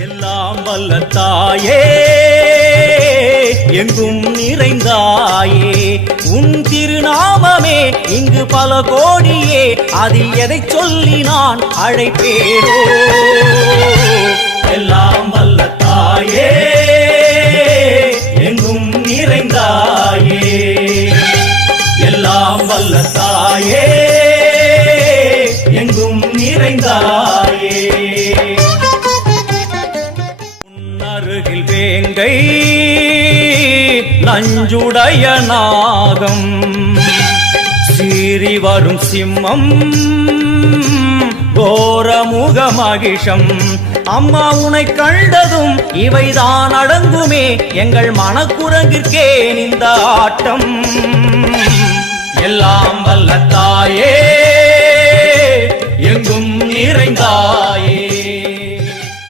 எல்லாம் வல்ல தாயே எங்கும் நிறைந்தாயே உன் திருநாமமே இங்கு பல கோடியே அதில் எதை சொல்லி நான் அழைப்பேனோ எல்லாம் வல்ல தாயே எங்கும் நிறைந்தாயே எல்லாம் வல்ல தாயே எங்கும் நிறைந்தாயே அருகில் வேங்கை நஞ்சுடைய நாகம் சீறி வரும் சிம்மம் கோரமுக மகிஷம் அம்மா உனை கண்டதும் இவைதான் அடங்குமே எங்கள் மனக்குரங்கிற்கே இந்த ஆட்டம் எல்லாம் வல்ல தாயே எங்கும் நிறைந்தாயே